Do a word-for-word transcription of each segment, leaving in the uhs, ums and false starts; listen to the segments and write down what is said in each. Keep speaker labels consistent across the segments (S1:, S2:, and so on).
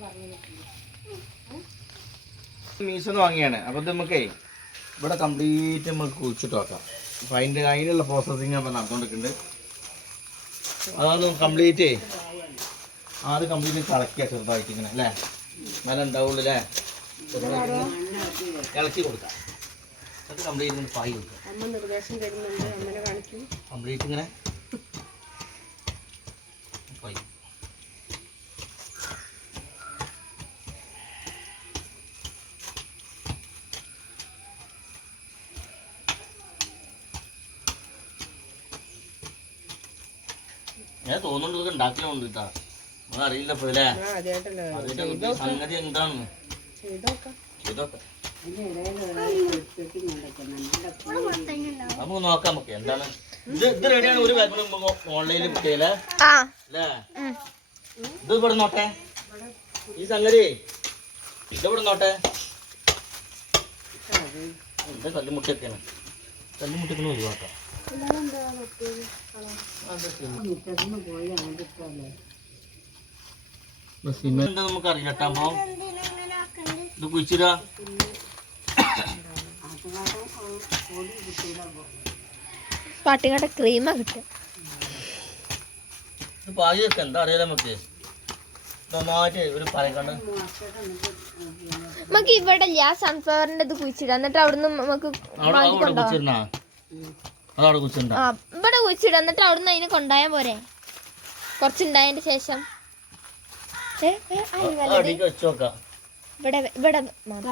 S1: മീസൊന്ന് വാങ്ങിയാണ്. അപ്പോൾ ഇത് നമുക്കേ ഇവിടെ കംപ്ലീറ്റ് നമുക്ക് കുഴിച്ചിട്ട് വെക്കാം. അപ്പം അതിൻ്റെ അതിനുള്ള പ്രോസസ്സിങ് അപ്പം നടന്നുകൊണ്ടിരിക്കുന്നുണ്ട്. അതൊന്ന് കംപ്ലീറ്റ് ആദ്യം കംപ്ലീറ്റ് കളക്കുക ചെറുതായിട്ട് ഇങ്ങനെ അല്ലേ, നല്ല ഉണ്ടാവുള്ളൂ അല്ലേ, ഇളക്കി കൊടുക്കാം. എന്നിട്ട് കംപ്ലീറ്റ് ഇങ്ങനെ പായി കൊടുക്കുക. കംപ്ലീറ്റ് ഇങ്ങനെ പായി. ഞാൻ തോന്നുന്നുണ്ട് ഇതൊക്കെ ഉണ്ടാക്കലുണ്ട് കേട്ടാ, അത് അറിയില്ല ഇപ്പൊ അല്ലേ, അതിന്റെ സംഗതി എന്താണ് ചെയ്തോക്കെ നമുക്ക് നോക്കാം. നമുക്ക് എന്താണ് ഇത് ഇത് റെഡിയാണ്. ഒരു ബാഗ് ഓൺലൈനിൽ ബുക്ക് ചെയ്യലേ അല്ലേ, ഇത് ഇവിടെ നോട്ടെ, ഈ സംഗതി ഇത് ഇവിടെ നോട്ടെ. എന്താ കല്ലുമുട്ടിയൊക്കെയാണ്, കല്ലുമുട്ടിയൊക്കെ ഒഴിവാക്കാം. സിമെന്റ് നമുക്ക് അറിയില്ലട്ടാ. അപ്പൊ ഇത് കുഴിച്ചിടാ
S2: പാട്ടിങ്ങാട്ട ക്രീമാ കിട്ടും.
S1: പാചകം വെക്കാം, എന്താ അറിയാലോ നമുക്ക്. ഒരു പറയണ്ട
S2: നമുക്ക് ഇവിടെ സൺഫ്ലവറിന്റെ ഇത് കുഴിച്ചിടാം, എന്നിട്ട് അവിടുന്ന് നമുക്ക് ഇവിടെ കുഴിച്ചിടാം, എന്നിട്ട് അവിടുന്ന് അതിന് കൊണ്ടുപോയാ പോരെ കുറച്ചുണ്ടായതിന്റെ ശേഷം. ഇവിടെ ഇവിടെ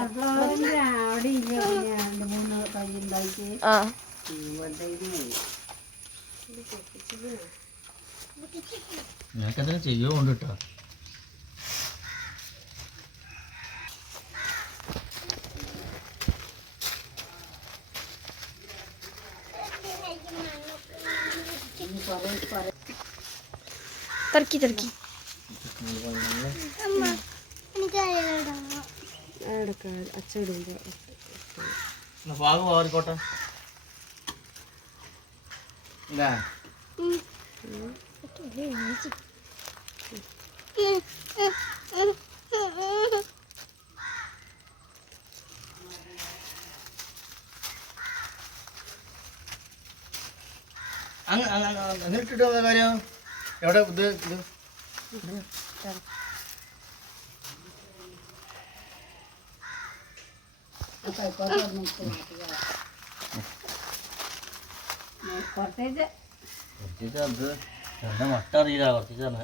S2: ആ
S1: ഞാനതിനെ ചെയ്യോ കൊണ്ട് കിട്ടാ.
S2: തർക്കി തർക്കി
S1: ഭാഗം മാറിക്കോട്ടെ. അങ്ങനെ ഇട്ടിട്ട് കാര്യം എവിടെ ഇത് ഇത് മട്ട അറിയില്ല കുറച്ചാണ്.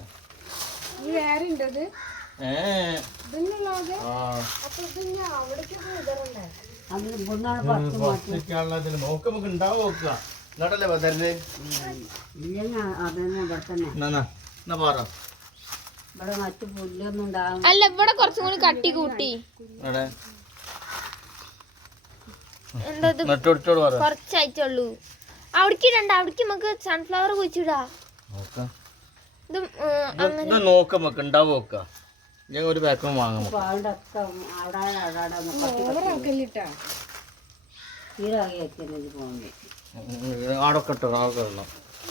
S1: നോക്ക് നമുക്ക് ഉണ്ടാവും നോക്കുക ഇങ്ങോട്ടല്ലേ ബദറില്
S2: അല്ല ഇവിടെ കുറച്ചും കൂടി കട്ടി കൂട്ടി കുറച്ചായിട്ടുള്ളൂ. അവിടേക്ക് ഇടണ്ട, അവിടേക്ക് നമുക്ക് സൺഫ്ലവർ കുഴിച്ചിടാ.
S1: നോക്ക നമുക്ക് ഉണ്ടാവും നോക്ക. ഞാൻ ഒരു പാക്കും വാങ്ങാം. ആടൊക്കെ ഇട്ടോ ആടൊക്കെ ഇടണം.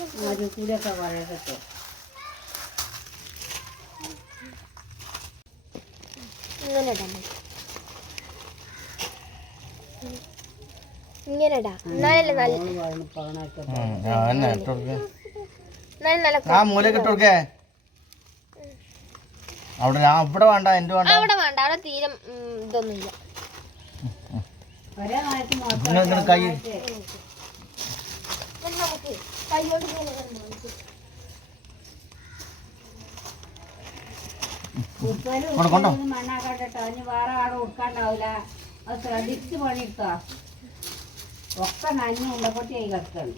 S2: ഇങ്ങനെ ഇടാ, എന്നാലല്ലേ നല്ല
S1: ആ മൂലക്ക് ഇട്ട് കൊടുക്കേ. അവിടെ അവിടെ വേണ്ട, എന്റെ വേണ്ട,
S2: അവിടെ വേണ്ട, അവിടെ തീരെ ഇതൊന്നുമില്ല.
S1: കൈ
S3: മണ്ണാക്കട്ടോ, ഇനി വേറെ ആടെ ഉടുക്കാണ്ടാവൂല. അത് ശ്രദ്ധിച്ച് പണിയെടുത്താ ഒക്കെ നന്ദി ഉള്ളപ്പൊട്ടിയായി കിടക്കാണ്.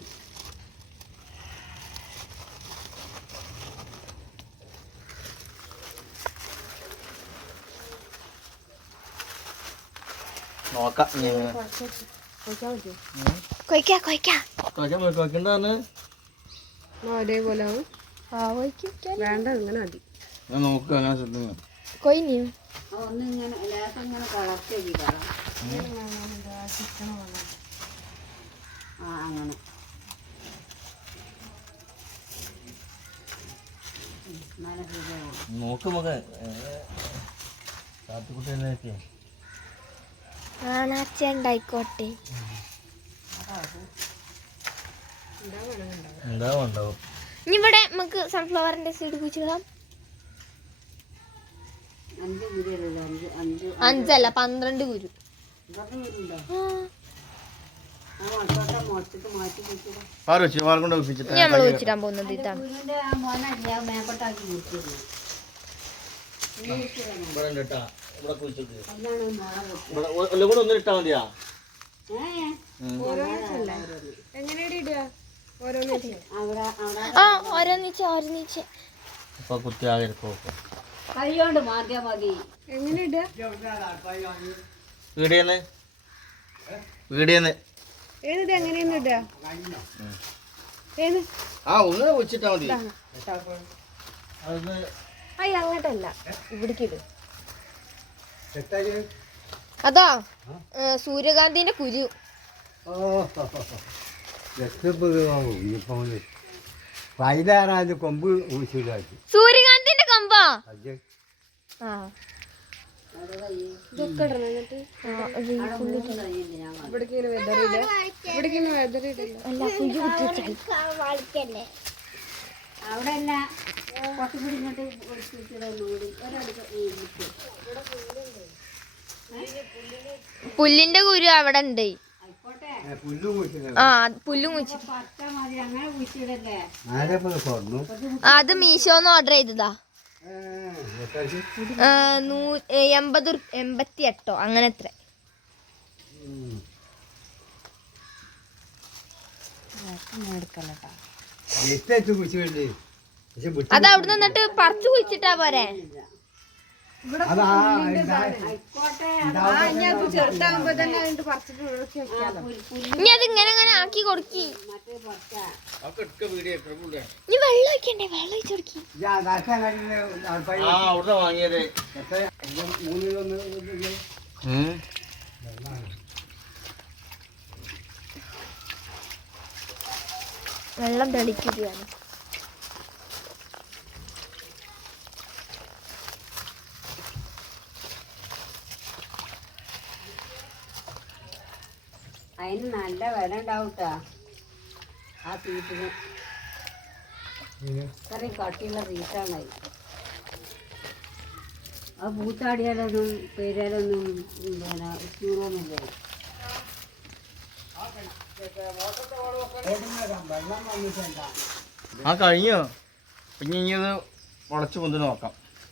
S1: നോക്കാം
S3: അതേപോലെ വേണ്ട, ഇങ്ങനെ മതി.
S1: നോക്കുക അങ്ങനെ ശ്രദ്ധിക്കുക.
S3: ഒന്നിങ്ങനെ ലേസം ഇങ്ങനെ കളർച്ചേക്ക് കളർ ആ അങ്ങനെ
S1: നോക്ക് മകൻ സാത്തുക്കുട്ടി എന്നൊക്കെ
S2: ആണാച്ച ഉണ്ടായിക്കോട്ടെ.
S1: ഉണ്ടാവും ഉണ്ടാവും.
S2: ഇനി ഇവിടെ നമുക്ക് സൺഫ്ലവറിന്റെ സീഡ് കുഴിച്ചിടാം.
S3: അഞ്ച് കുരുവല്ലോ, അഞ്ച് അഞ്ച്
S2: അഞ്ചല്ല പന്ത്രണ്ട് കുരു.
S3: ഇതൊക്കെ വരുന്നുണ്ടോ?
S2: ആ.
S3: ആ മട്ടോട്ട മുളച്ചിട്ട് മാറ്റി കുത്തിടാം.
S1: പാറ വെച്ചു പാറ കൊണ്ട് വെപ്പിച്ചിട്ട്
S2: ഇനി നമ്മൾ കുഴിച്ചിടാൻ പോകുന്നത് ഇതാണ്.
S3: കുരുവിന്റെ ആ മോനല്ല ആ മേപ്പോട്ടാക്കി കുത്തിയിരുന്നു.
S1: ഇവിടെ ഉണ്ട് കേട്ടാ. ഇവിടെ കുഴിച്ചിട്ട്
S3: അതാണ് മുള കുത്തി.
S1: ഇവിടെ ഒ- എല്ലാം കൂടെ ഒന്നിട്ട് ഇട്ടാ മതിയാ.
S3: ഏ
S1: ഉം.
S3: അവിടെ അവിടെ
S2: ആ ഓരോന്നിച്ച് ഓരോന്നിച്ച്.
S1: ഇപ്പൊ കുത്തി ആകെ എടുക്കും.
S3: കൈകൊണ്ട് മാറ്റിയാ മതി.
S1: വീടിയെന്ന് വീടിയെന്ന് ആ ഒന്ന് വെച്ചിട്ടാ മതി. അതൊന്ന്
S2: അങ്ങോട്ടല്ല ഇവിടേക്കിട്. അതാ ഏ, സൂര്യകാന്തിന്റെ കുരു.
S4: വൈകുന്നേരം കൊമ്പ് ഊശിടാക്കി
S2: സൂര്യകാന്തിന്റെ കമ്പാ. ആ
S3: അവിടെ അല്ല കുറച്ചുകൂടി ഇങ്ങോട്ട് ഒഴിച്ചിട്ടൊന്നുകൂടി ഒരടുത്ത് വിട്ടു.
S2: പുല്ലിന്റെ കുരു അവിടെ ഉണ്ട്.
S3: ആയിക്കോട്ടെ,
S4: പുല്ല് കുഴിച്ചില്ല
S2: ആ പുല്ലും കുഴിച്ചു.
S3: പച്ച മതി അങ്ങനെ കുഴിച്ചിടല്ലേ.
S4: ആരെപ്പോലെ തുറന്നു
S2: അത് മീഷോന്ന് ഓർഡർ ചെയ്തതാ. ഏ, നൂ- ഏ, എൺപത് ഉറുപ്പ- എൺപത്തി എട്ടോ അങ്ങനെ എത്ര.
S4: എത്തു കുഴിച്ചിടേ
S2: അത് അവിടെ നിന്നിട്ട് പറിച്ചു കുഴിച്ചിട്ടാ പോരെ.
S4: അതാ
S3: ആയിക്കോട്ടെ,
S2: ഇനി അത് ഇങ്ങനെ ഇങ്ങനെ ആക്കി കൊടുക്കി.
S3: മറ്റേ പച്ച
S1: ഒക്കെ എടുക്ക വീഡിയോ എത്ര കൂടെ
S2: ഇനി വെള്ളം ഒഴിക്കണ്ടേ? വെള്ളം ഒഴിച്ചു കൊടുക്കി.
S1: ആ അവിടെ വാങ്ങിയത്.
S4: മൂന്നിലൊന്ന്
S1: ഉം.
S2: വെള്ളം തെളിക്കുകയാണ്.
S3: അതിന് നല്ല വില ഉണ്ടാവൂട്ടാ ആ സീറ്റിന്. ഇത്രയും കട്ടിയുള്ള സീറ്റാണ് അത്. ആ പൂത്താടിയാലൊന്നും പെരിയാലൊന്നും പിന്നെ ചൂടൊന്നുമില്ല.
S1: ആ കഴിഞ്ഞോ. പിന്നെ ഇനി ഇത് മുളച്ച് പൊന്തി നോക്കാം.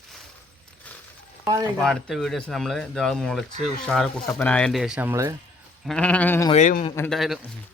S1: അപ്പൊ അടുത്ത വീഡിയോസ് നമ്മള് ഇത് മുളച്ച് ഉഷാറ് കുട്ടപ്പനായതിന്റെ ശേഷം നമ്മള് വരും എന്തായാലും.